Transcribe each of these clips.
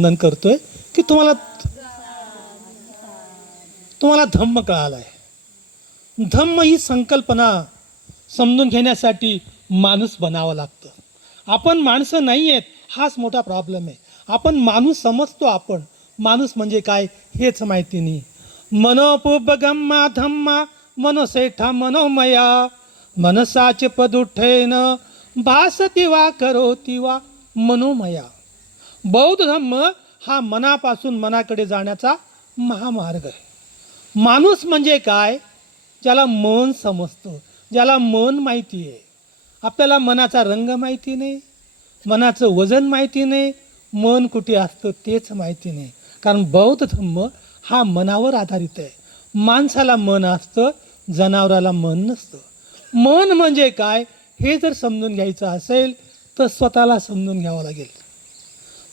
वंदन करतोय की तुम्हाला धम्म कळालाय. धम्म ही संकल्पना समजून घेण्यासाठी माणूस बनावं लागतं. आपण माणसं नाही आहेत, हाच मोठा प्रॉब्लेम आहे. आपण माणूस समजतो, आपण माणूस म्हणजे काय हेच माहिती नाही. मनोपुबगम्मा धम्मा मनोसेठा मनोमया मनसाचे पदुठेन भासती वा करोती वा मनोमया. बौद्ध धम्म हा मनापासून मनाकडे जाण्याचा महामार्ग आहे. माणूस म्हणजे काय? ज्याला मन समजतं, ज्याला मन माहिती आहे. आपल्याला मनाचा रंग माहिती नाही, मनाचं वजन माहिती नाही, मन कुठे असतं तेच माहिती नाही. कारण बौद्ध धम्म हा मनावर आधारित आहे. माणसाला मन असतं, जनावराला मन नसतं. मन म्हणजे काय हे जर समजून घ्यायचं असेल तर स्वतःला समजून घ्यावं लागेल.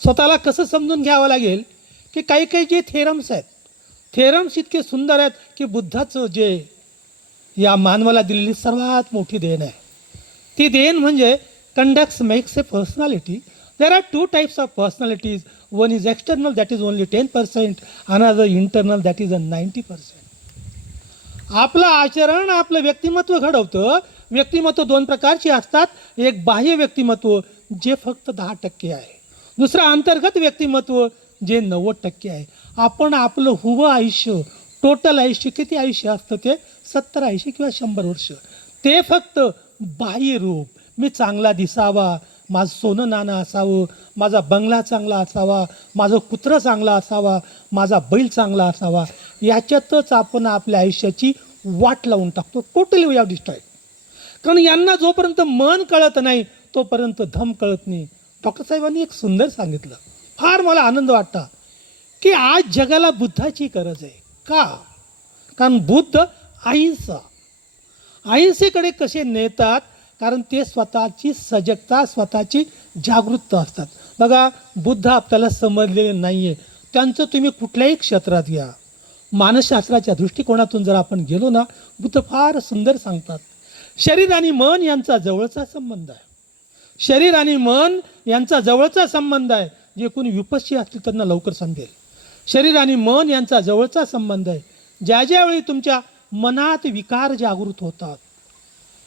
स्वतःला कसं समजून घ्यावं लागेल की काही काही जे थेरम्स आहेत, थेरम्स इतके सुंदर आहेत की बुद्धाचं जे या मानवाला दिलेली सर्वात मोठी देण आहे. ती देण म्हणजे conducts makes a personality. There are two types of personalities. One is external, that is only 10%, another internal, that is 90%. आपलं आचरण आपलं व्यक्तिमत्व घडवतं. व्यक्तिमत्व दोन प्रकारची असतात. एक बाह्य व्यक्तिमत्व जे फक्त 10% आहे, दुसरं अंतर्गत व्यक्तिमत्व जे 90% आहे. आपण आपलं उभं आयुष्य, टोटल आयुष्य, किती आयुष्य असतं ते 70, 80 किंवा 100 वर्ष, ते फक्त बाह्य रूप. मी चांगला दिसावा, माझं सोनं नाणं असावं, माझा बंगला चांगला असावा, माझं कुत्रं चांगला असावा, माझा बैल चांगला असावा, याच्यातच आपण आपल्या आयुष्याची वाट लावून टाकतो. Totally we have destroyed. कारण यांना जोपर्यंत मन कळत नाही तोपर्यंत धम कळत नाही. डॉक्टर साहेबांनी एक सुंदर सांगितलं, फार मला आनंद वाटता, की आज जगाला बुद्धाची गरज आहे. का? कारण बुद्ध अहिंसेकडे कसे नेतात? कारण ते स्वतःची सजगता, स्वतःची जागृतता असतात. बघा, बुद्ध आपल्याला समजलेले नाही आहे. त्यांचं तुम्ही कुठल्याही क्षेत्रात घ्या, मानसशास्त्राच्या दृष्टिकोनातून जर आपण गेलो ना, बुद्ध फार सुंदर सांगतात. शरीर आणि मन यांचा जवळचा संबंध आहे. शरीर आणि मन यांचा जवळचा संबंध आहे. जे कोणी विपश्ची असतील त्यांना लवकर समजेल. शरीर आणि मन यांचा जवळचा संबंध आहे. ज्या ज्यावेळी तुमच्या मनात विकार जागृत होतात,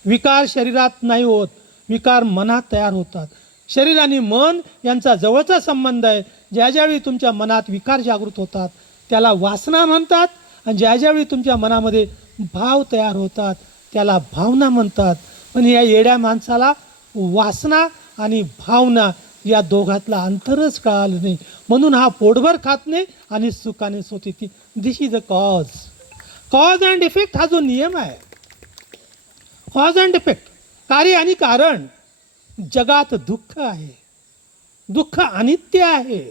विकार शरीरात नाही होत, विकार मनात तयार होतात. शरीर आणि मन यांचा जवळचा संबंध आहे. ज्या ज्यावेळी तुमच्या मनात विकार जागृत होतात त्याला वासना म्हणतात, आणि ज्या ज्यावेळी तुमच्या मनामध्ये भाव तयार होतात त्याला भावना म्हणतात. पण या येड्या माणसाला वासना आणि भावना या दोघातला अंतरच कळालं नाही. म्हणून हा पोटभर खात नाही आणि सुखाने सोती. This is a cause and effect हा जो नियम आहे, कॉज अँड इफेक्ट, कार्य आणि कारण. जगात दुःख आहे, दुःख अनित्य आहे,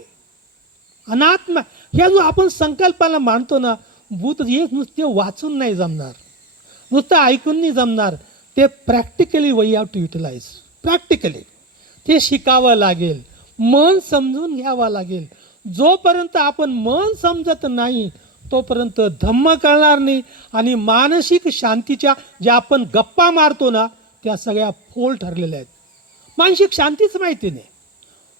अनात्म. ह्या जो आपण संकल्पाला मानतो ना, भूत हे नुसते वाचून नाही जमणार, नुसतं ऐकून नाही जमणार. ते practically we have to utilize. Practically ते शिकावं लागेल, मन समजून घ्यावं लागेल. जोपर्यंत आपण मन समजत नाही तोपर्यंत धम्म कळणार नाही. आणि मानसिक शांतीच्या ज्या आपण गप्पा मारतो ना, त्या सगळ्या फोल ठरलेल्या आहेत. मानसिक शांतीच माहिती नाही,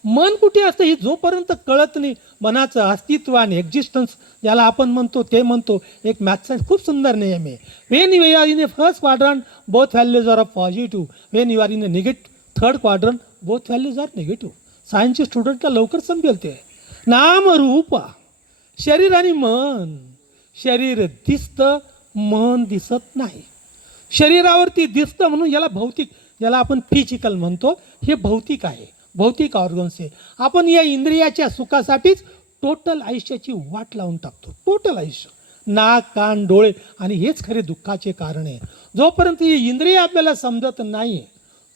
मन कुठे असतं हे जोपर्यंत कळत नाही. मनाचं अस्तित्व आणि एक्झिस्टन्स ज्याला आपण म्हणतो ते म्हणतो. एक मॅथ्सचा खूप सुंदर नियम आहे. When you are in a first quadrant both values are positive, when you are in a third quadrant both values are negative. सायन्सचे स्टुडंटला लवकर समजेल ते. नाम रूप, शरीर आणि मन. शरीर दिसतं, मन दिसत नाही. शरीरावरती दिसतं म्हणून याला भौतिक, याला आपण फिजिकल म्हणतो, हे भौतिक आहे, भौतिक ऑर्गन्स आहे. आपण या इंद्रियाच्या सुखासाठीच टोटल आयुष्याची वाट लावून टाकतो. टोटल आयुष्य, नाक कान डोळे, आणि हेच खरे दुःखाचे कारण आहे. जोपर्यंत ही इंद्रिय आपल्याला समजत नाही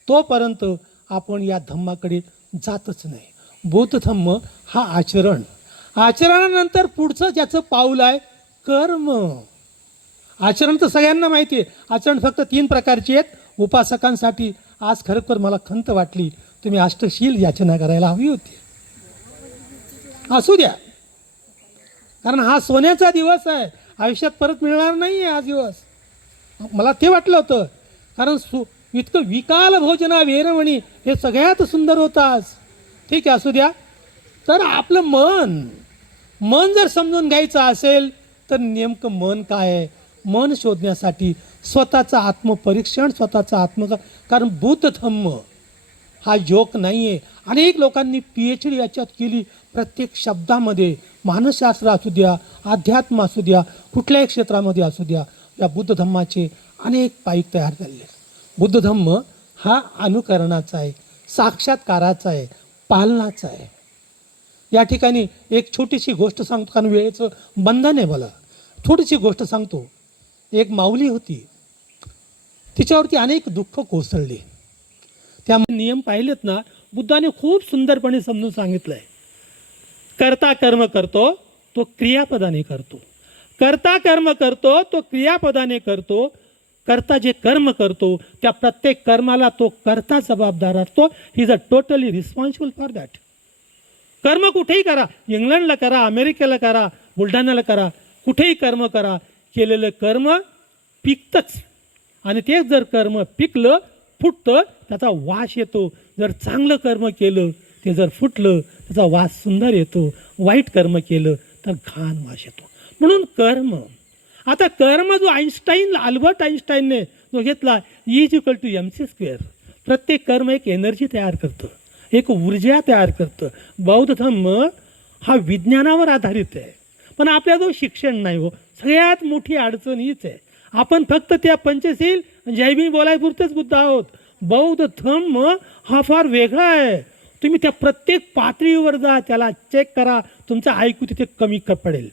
तोपर्यंत आपण या धम्माकडे जातच नाही. बौद्ध धम्म हा आचरण. आचरणानंतर पुढचं ज्याचं पाऊल आहे कर्म. आचरण तर सगळ्यांना माहिती आहे. आचरण फक्त 3 प्रकारची आहेत. उपासकांसाठी आज खरोखर मला खंत वाटली, तुम्ही अष्टशील याचना करायला हवी होती. असू द्या, कारण हा सोन्याचा दिवस आहे, आयुष्यात परत मिळणार नाही आहे हा दिवस. मला ते वाटलं होतं, कारण इतकं विकाल भोजना वेरवणी हे सगळ्यात सुंदर होतं आज. ठीक आहे, असू द्या. तर आपलं मन जर समजून घ्यायचं असेल तर नेमकं मन काय आहे, मन शोधण्यासाठी स्वतःचं आत्मपरीक्षण, स्वतःचं कारण बुद्ध धम्म हा जोक नाही आहे. अनेक लोकांनी PhD याच्यात केली, प्रत्येक शब्दामध्ये, मानसशास्त्र असू द्या, अध्यात्म असू द्या, कुठल्याही क्षेत्रामध्ये असू द्या, या बुद्ध धम्माचे अनेक पाईक तयार झालेले आहेत. बुद्ध धम्म हा अनुकरणाचा आहे, साक्षात्काराचा आहे, पालनाचा आहे. या ठिकाणी एक छोटीशी गोष्ट सांगतो, कारण वेळेचं बंधन आहे मला. छोटीशी गोष्ट सांगतो. एक माऊली होती, तिच्यावरती अनेक दुःख कोसळले. त्या नियम पाहिलेत ना, बुद्धाने खूप सुंदरपणे समजून सांगितलं आहे. कर्ता कर्म करतो तो क्रियापदाने करतो, कर्ता कर्म करतो तो क्रियापदाने करतो. कर्ता जे कर्म करतो त्या प्रत्येक कर्माला तो कर्ता जबाबदार असतो. He is totally responsible for that. कर्म कुठेही करा, इंग्लंडला करा, अमेरिकेला करा, बुलढाण्याला करा, कुठेही कर्म करा, केलेलं कर्म पिकतंच. आणि ते जर कर्म पिकलं, फुटतं, त्याचा वास येतो. जर चांगलं कर्म केलं ते जर फुटलं, त्याचा वास सुंदर येतो. वाईट कर्म केलं तर घाण वास येतो. म्हणून कर्म. आता कर्म जो अल्बर्ट आइन्स्टाईनने जो घेतला, E=mc². प्रत्येक कर्म एक एनर्जी तयार करतं, एक ऊर्जा तयार करतं. बौद्ध धम्म हा विज्ञानावर आधारित आहे, पण आपल्याजवळ शिक्षण नाही हो. सगळ्यात मोठी अडचण हीच आहे. आपण फक्त त्या पंचशील जैविक बोलायपुरतेच बुद्ध आहोत. बौद्ध धम्म हा फार वेगळा आहे. तुम्ही त्या प्रत्येक पातळीवर जा, त्याला चेक करा, तुमचं ऐकू तिथे कमी पडेल,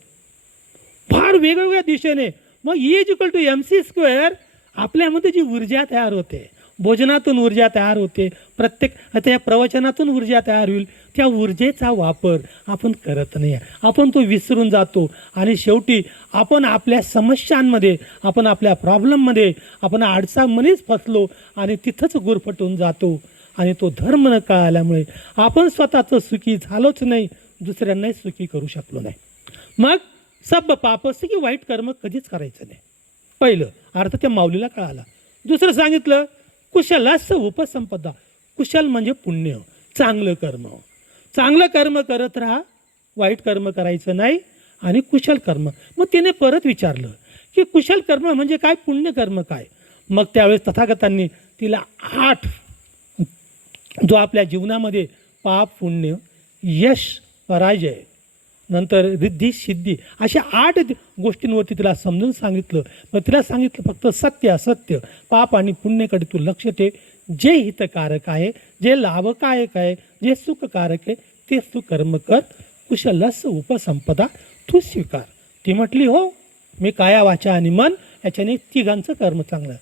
फार वेगवेगळ्या दिशेने. मग E=mc². आपल्यामध्ये जी ऊर्जा तयार होते, भोजनातून ऊर्जा तयार होते, प्रत्येक आता या प्रवचनातून ऊर्जा तयार होईल, त्या ऊर्जेचा वापर आपण करत नाही. आपण तो विसरून जातो. आणि शेवटी आपण आपल्या समस्यांमध्ये, आपण आपल्या प्रॉब्लेममध्ये, आपण अडचणीमध्येच फसलो आणि तिथंच गुरफटून जातो. आणि तो धर्म न कळाल्यामुळे आपण स्वतःचं सुखी झालोच नाही, दुसऱ्यांनाही सुखी करू शकलो नाही. मग सब पापस्य की वाईट कर्म कधीच करायचं नाही. पहिलं अर्थ त्या माऊलीला कळाला. दुसरं सांगितलं कुशलस्य उपसंपदा. कुशल म्हणजे पुण्य, चांगलं कर्म. चांगलं कर्म करत राहा, वाईट कर्म करायचं नाही. आणि कुशल कर्म. मग तिने परत विचारलं की कुशल कर्म म्हणजे काय, पुण्य कर्म काय. मग त्यावेळेस तथागतांनी तिला 8 जो आपल्या जीवनामध्ये पाप, पुण्य, यश, पराजय, नंतर रिद्धी, सिद्धी, अशा 8 गोष्टींवरती तिला समजून सांगितलं. मग तिला सांगितलं फक्त सत्य असत्य, पाप आणि पुण्यकडे तू लक्ष ठेव. जे हितकारक आहे, जे लाभकारक आहे, जे सुखकारक आहे, ते तू कर्म कर. कुशलस्य उपसंपदा तू स्वीकार. ती म्हटली हो, मी काया वाचा आणि मन याच्याने तिघांचं कर्म चांगलं.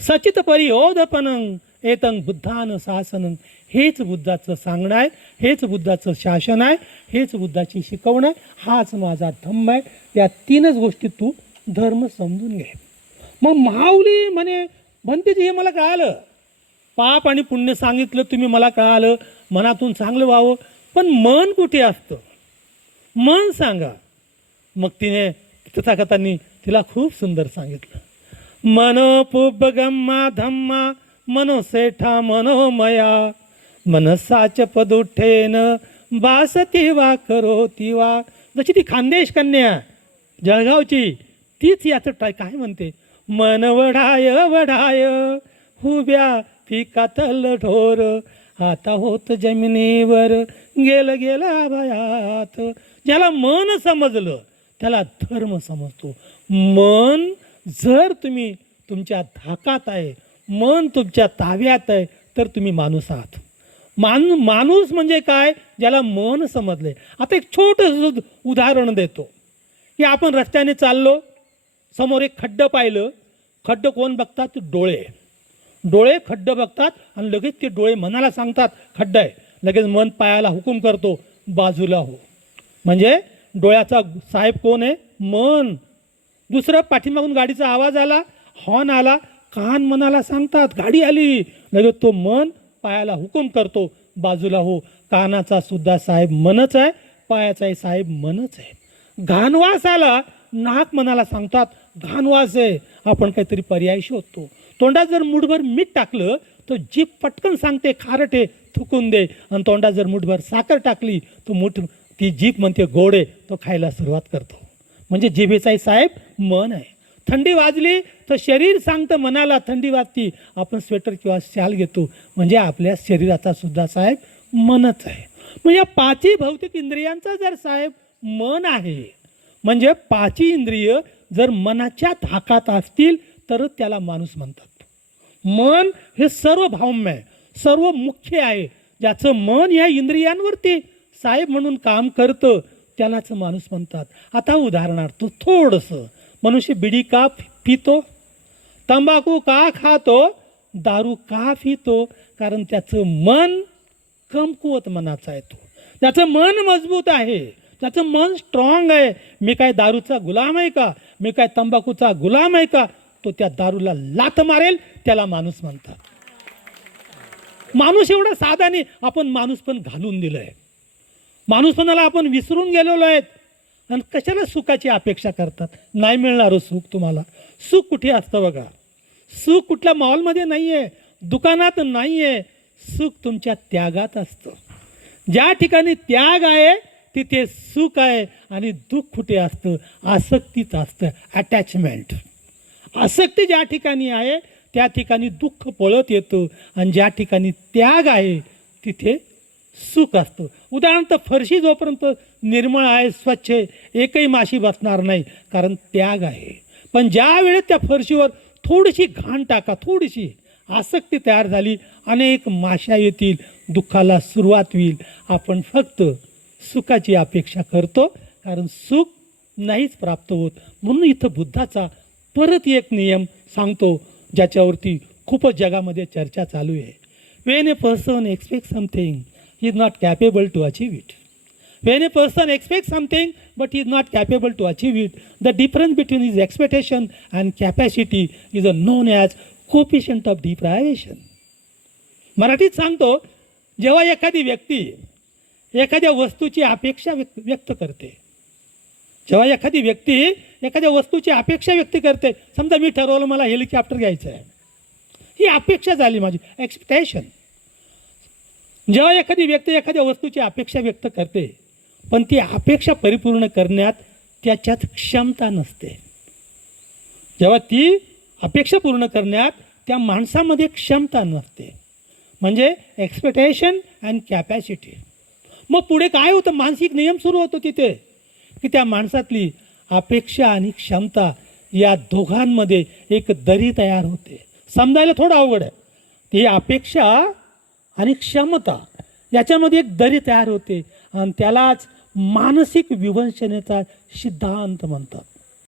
सचित परिओदपनं एतं बुद्धान शासनं. हेच बुद्धाचं सांगणं आहे, हेच बुद्धाचं शासन आहे, हेच बुद्धाची शिकवणं आहे, हाच माझा धम्म आहे. या 3च गोष्टी तू धर्म समजून घे. मग माऊली म्हणते हे मला कळालं, पाप आणि पुण्य सांगितलं तुम्ही, मला कळालं, मनातून चांगलं व्हावं, पण मन कुठे असतं, मन सांगा. मग तिने तथागतांनी तिला खूप सुंदर सांगितलं. मनोपुब्बगम्मा धम्मा मनोसेठा मनोमया मनसाच पदुठेन बासती वा करोती वा. जशी ती खानदेश कन्या जळगावची, तीच याचं काय म्हणते, मन वढाय वढाय हुब्या पिकातल ढोर आता होत जमिनीवर गेला भयात. ज्याला मन समजलं त्याला धर्म समजतो. मन जर तुम्ही तुमच्या धाकात आहे, मन तुमच्या ताब्यात आहे, तर तुम्ही माणूस आहात. माणूस म्हणजे काय, ज्याला मन समजले. आता एक छोटंसं उदाहरण देतो की आपण रस्त्याने चाललो, समोर एक खड्डं पाहिलं. खड्डं कोण बघतात, डोळे खड्डं बघतात आणि लगेच ते डोळे मनाला सांगतात खड्डं आहे. लगेच मन पायाला हुकूम करतो बाजूला हो. म्हणजे डोळ्याचा साहेब कोण आहे, मन. दुसरं पाठीमागून गाडीचा आवाज आला, हॉर्न आला, कान मनाला सांगतात गाडी आली, लगेच तो मन पायाला हुकूम करतो बाजूला हो. कानाचा सुद्धा साहेब मनच आहे, पायाचाही साहेब मनच आहे. घाणवास आला, नाक मनाला सांगतात घाणवास आहे, आपण काहीतरी पर्याय शोधतो. तोंडात जर मुठभर मीठ टाकलं तर जीभ पटकन सांगते खारट आहे, थुकून दे आणि तोंडात जर मुठभर साखर टाकली तो ती जीभ म्हणते गोड आहे, तो खायला सुरुवात करतो. म्हणजे जिभेचाही साहेब मन आहे. थंडी वाजली तर शरीर सांगतं मनाला थंडी वाजती, आपण स्वेटर किंवा शाल घेतो, म्हणजे आपल्या शरीराचा सुद्धा साहेब मनच आहे. मग या पाचही भौतिक इंद्रियांचा जर साहेब मन आहे, म्हणजे पाचही इंद्रिय जर मनाच्या धाकात असतील तरच त्याला माणूस म्हणतात. मन हे सर्व भावम्य आहे, सर्व मुख्य आहे. ज्याचं मन या इंद्रियांवरती साहेब म्हणून काम करतं त्यालाच माणूस म्हणतात. आता उदाहरणार्थ थोडंसं, मनुष्य बिडी का पितो, तंबाखू का खातो, दारू का पितो, कारण त्याचं मन कमकुवत मनाचं आहे. तो त्याचं मन मजबूत आहे, त्याचं मन स्ट्रॉंग आहे. मी काय दारूचा गुलाम आहे का, मी काय तंबाखूचा गुलाम आहे का, तो त्या दारूला लाथ मारेल, त्याला माणूस म्हणतात. माणूस एवढा साधा नाही, आपण माणूस पण घालून दिलं आहे. माणूसपणाला आपण विसरून गेलेलो आहेत. आणि कशाला सुखाची अपेक्षा करतात. नाही मिळणारं सुख तुम्हाला. सुख कुठे असतं बघा, सुख कुठल्या मॉलमध्ये नाही आहे, दुकानात नाही आहे. सुख तुमच्या त्यागात असतं. ज्या ठिकाणी त्याग आहे तिथे सुख आहे. आणि दुःख कुठे असतं, आसक्तीच असतं, अटॅचमेंट. आसक्ती ज्या ठिकाणी आहे त्या ठिकाणी दुःख पळत येतं, आणि ज्या ठिकाणी त्याग आहे तिथे सुख असतं. उदाहरणार्थ फरशी जोपर्यंत निर्मळ आहे, स्वच्छ आहे, एकही माशी बसणार नाही, कारण त्याग आहे. पण ज्या वेळेस त्या फरशीवर थोडीशी घाण टाका, थोडीशी आसक्ती तयार झाली, अनेक माश्या येतील, दुःखाला सुरुवात होईल. आपण फक्त सुखाची अपेक्षा करतो, कारण सुख नाहीच प्राप्त होत. म्हणून इथं बुद्धाचा परत एक नियम सांगतो, ज्याच्यावरती खूपच जगामध्ये चर्चा चालू आहे. When a person expect something he is not capable to achieve it. When a person expects something but he is not capable to achieve it, the difference between his expectation and capacity is known as coefficient of deprivation. मराठीत सांगतो, जेव्हा एखादी व्यक्ती एखाद्या वस्तूची अपेक्षा व्यक्त करते, जेव्हा एखादी व्यक्ती एखाद्या वस्तूची अपेक्षा व्यक्त करते, समजा मी ठरवलं मला हेलिकॉप्टर घ्यायचं आहे, ही अपेक्षा झाली माझी, एक्सपेक्टेशन. जेव्हा एखादी व्यक्ती एखाद्या वस्तूची अपेक्षा व्यक्त करते, पण ती अपेक्षा परिपूर्ण करण्यात त्याच्यात क्षमता नसते. जेव्हा ती अपेक्षा पूर्ण करण्यात त्या माणसामध्ये क्षमता नसते, म्हणजे एक्सपेक्टेशन अँड कॅपॅसिटी. मग पुढे काय होतं, मानसिक नियम सुरू होतो तिथे, की त्या माणसातली अपेक्षा आणि क्षमता या दोघांमध्ये एक दरी तयार होते. समजायला थोडं अवघड आहे. ती अपेक्षा आणि क्षमता याच्यामध्ये एक दरी तयार होते, आणि त्यालाच मानसिक विवंचनेचा सिद्धांत म्हणतात.